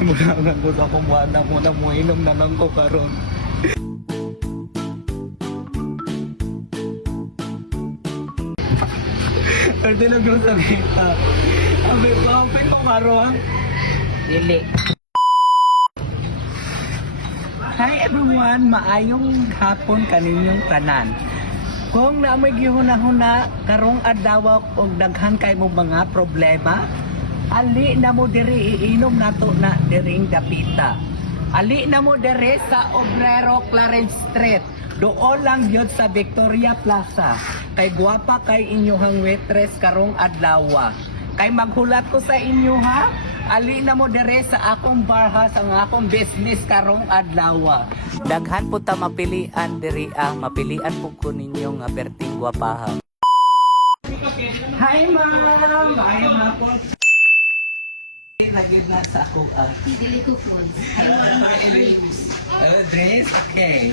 Muna ko sa kumuha muna mo inom na lang ko karon. Pwede na ko sa kita. Sabi ko, ang pin ko karon. Dili. Hi everyone, maayong hapon kaninyong tanan. Kung naamoy gihuna-huna karong adlaw og daghan kay mo mga problema, ali na mo diri iinom nato na diring dapita. Ali na mo diri sa Obrero Clarence Street. Doon lang yun sa Victoria Plaza. Kay guwapa kay inyohang waitress karong adlaw. Kay maghulat ko sa inyo ha. Ali na mo dire sa akong barha sa akong business karong adlaw. Daghan po ta mapilian diri mapilian po ko ninyo nga perting guwapaha. Hi ma'am, hi ma'am. Lagi na sa ako Dili ko food. Ay, drinks? Okay.